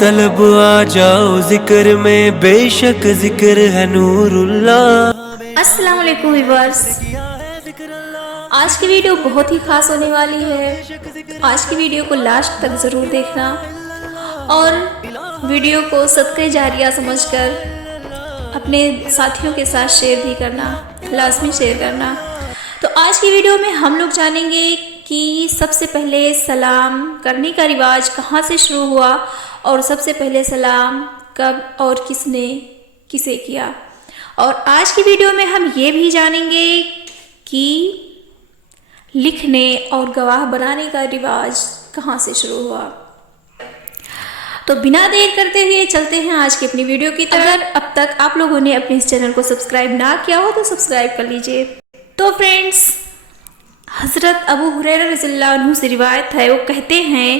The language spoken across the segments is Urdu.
طلب آ جاؤ ذکر میں، بے شک ذکر ہے نور اللہ۔ السلام علیکم ویورز، آج کی ویڈیو بہت ہی خاص ہونے والی ہے۔ آج کی ویڈیو کو لاسٹ تک ضرور دیکھنا اور ویڈیو کو صدقہ جاریہ سمجھ کر اپنے ساتھیوں کے ساتھ شیئر بھی کرنا، لازمی شیئر کرنا۔ تو آج کی ویڈیو میں ہم لوگ جانیں گے کہ سب سے پہلے سلام کرنے کا رواج کہاں سے شروع ہوا اور سب سے پہلے سلام کب اور کس نے کسے کیا۔ اور آج کی ویڈیو میں ہم یہ بھی جانیں گے کہ لکھنے اور گواہ بنانے کا رواج کہاں سے شروع ہوا۔ تو بنا دیر کرتے ہوئے چلتے ہیں آج کی اپنی ویڈیو کی طرف۔ اگر اب تک آپ لوگوں نے اپنے اس چینل کو سبسکرائب نہ کیا ہو تو سبسکرائب کر لیجئے۔ تو فرینڈز، حضرت ابو ہریرہ رضی اللہ عنہ سے روایت ہے، وہ کہتے ہیں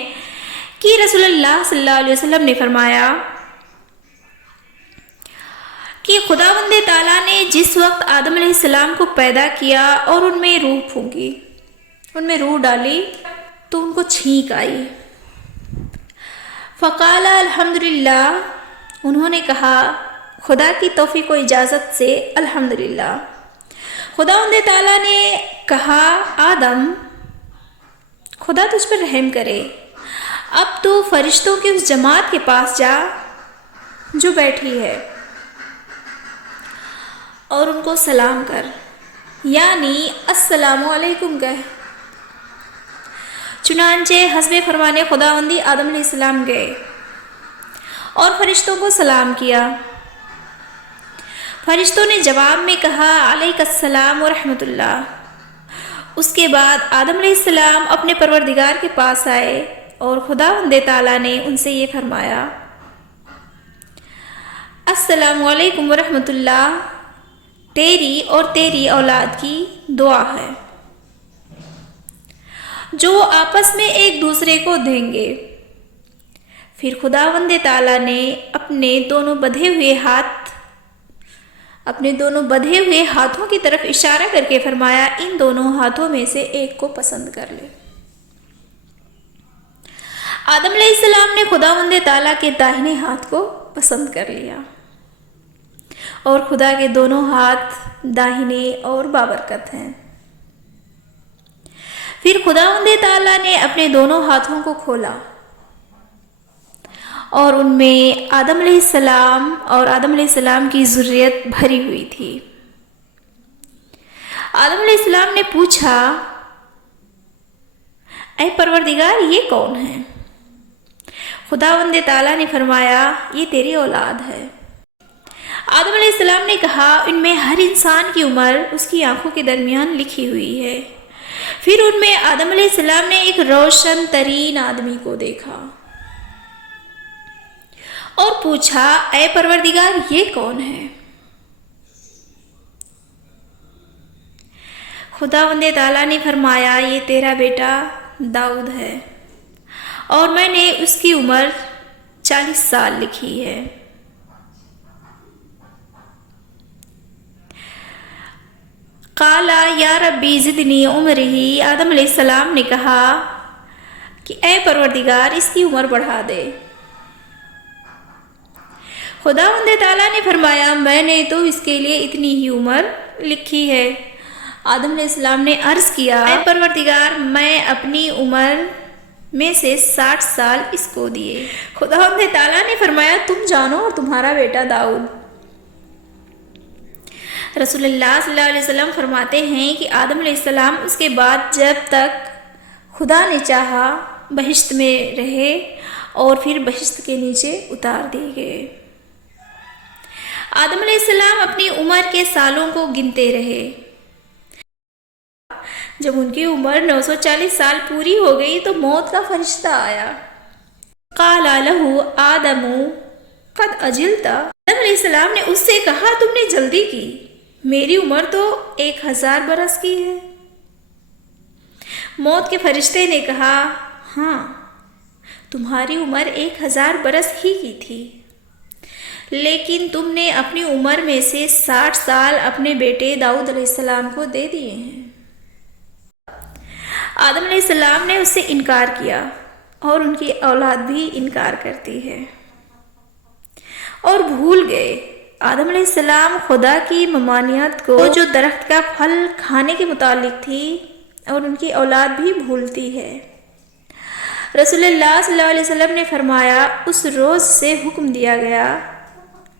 کہ رسول اللہ صلی اللہ علیہ وسلم نے فرمایا کہ خداوند تعالیٰ نے جس وقت آدم علیہ السلام کو پیدا کیا اور ان میں روح پھونکی، ان میں روح ڈالی تو ان کو چھینک آئی۔ فقال الحمدللہ، انہوں نے کہا خدا کی توفیق و اجازت سے الحمدللہ۔ خداوند تعالیٰ نے کہا آدم، خدا تجھ پر رحم کرے، اب تو فرشتوں کی اس جماعت کے پاس جا جو بیٹھی ہے اور ان کو سلام کر، یعنی السلام علیکم کہہ۔ چنانچہ حسب فرمان خداوندی آدم علیہ السلام گئے اور فرشتوں کو سلام کیا۔ فرشتوں نے جواب میں کہا علیک السلام ورحمۃ اللہ۔ اس کے بعد آدم علیہ السلام اپنے پروردگار کے پاس آئے اور خداوند تعالیٰ نے ان سے یہ فرمایا السلام علیکم ورحمۃ اللہ، تیری اور تیری اولاد کی دعا ہے جو آپس میں ایک دوسرے کو دیں گے۔ پھر خداوند تعالیٰ نے اپنے دونوں بدھے ہوئے ہاتھوں کی طرف اشارہ کر کے فرمایا ان دونوں ہاتھوں میں سے ایک کو پسند کر لے۔ آدم علیہ السلام نے خداوند تعالیٰ کے داہنے ہاتھ کو پسند کر لیا اور خدا کے دونوں ہاتھ داہنے اور بابرکت ہیں۔ پھر خداوند تعالیٰ نے اپنے دونوں ہاتھوں کو کھولا اور ان میں آدم علیہ السلام اور آدم علیہ السلام کی ذریت بھری ہوئی تھی۔ آدم علیہ السلام نے پوچھا اے پروردگار یہ کون ہے؟ خداوند تعالیٰ نے فرمایا یہ تیری اولاد ہے۔ آدم علیہ السلام نے کہا ان میں ہر انسان کی عمر اس کی آنکھوں کے درمیان لکھی ہوئی ہے۔ پھر ان میں آدم علیہ السلام نے ایک روشن ترین آدمی کو دیکھا اور پوچھا اے پروردگار یہ کون ہے؟ خداوند تعالیٰ نے فرمایا یہ تیرا بیٹا داؤد ہے اور میں نے اس کی عمر 40 سال لکھی ہے۔ قال یا ربی زدنی عمرہ، آدم علیہ السلام نے کہا کہ اے پروردگار اس کی عمر بڑھا دے۔ خداوند تعالیٰ نے فرمایا میں نے تو اس کے لیے اتنی ہی عمر لکھی ہے۔ آدم علیہ السلام نے عرض کیا اے پروردگار میں اپنی عمر میں سے 60 سال اس کو دیے۔ خداوند تعالیٰ نے فرمایا تم جانو اور تمہارا بیٹا داؤد۔ رسول اللہ صلی اللہ علیہ وسلم فرماتے ہیں کہ آدم علیہ السلام اس کے بعد جب تک خدا نے چاہا بہشت میں رہے اور پھر بہشت کے نیچے اتار دیے گئے۔ آدم علیہ السلام اپنی عمر کے سالوں کو گنتے رہے۔ جب ان کی عمر 940 سال پوری ہو گئی تو موت کا فرشتہ آیا۔ قال لہ آدم قد اجلت، آدم علیہ السلام نے اس سے کہا تم نے جلدی کی، میری عمر تو 1000 برس کی ہے۔ موت کے فرشتے نے کہا ہاں تمہاری عمر 1000 برس ہی کی تھی، لیکن تم نے اپنی عمر میں سے 60 سال اپنے بیٹے داؤد علیہ السلام کو دے دیے ہیں۔ آدم علیہ السلام نے اس سے انکار کیا اور ان کی اولاد بھی انکار کرتی ہے۔ اور بھول گئے۔ آدم علیہ السلام خدا کی ممانعت کو جو درخت کا پھل کھانے کے متعلق تھی اور ان کی اولاد بھی بھولتی ہے۔ رسول اللہ صلی اللہ علیہ وسلم نے فرمایا اس روز سے حکم دیا گیا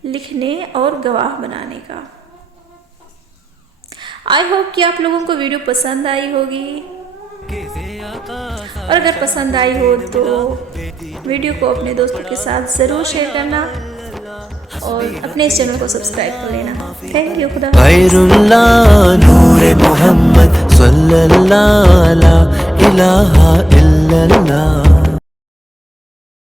لکھنے اور گواہ بنانے کا۔ آئی ہوپ کہ آپ لوگوں کو ویڈیو پسند آئی ہوگی، اور اگر پسند آئی ہو تو ویڈیو کو اپنے دوستوں کے ساتھ ضرور شیئر کرنا اور اپنے اس چینل کو سبسکرائب کر لینا۔ تھینک یو، خدا غیر اللہ نور محمد صلی اللہ لا الہ الا اللہ۔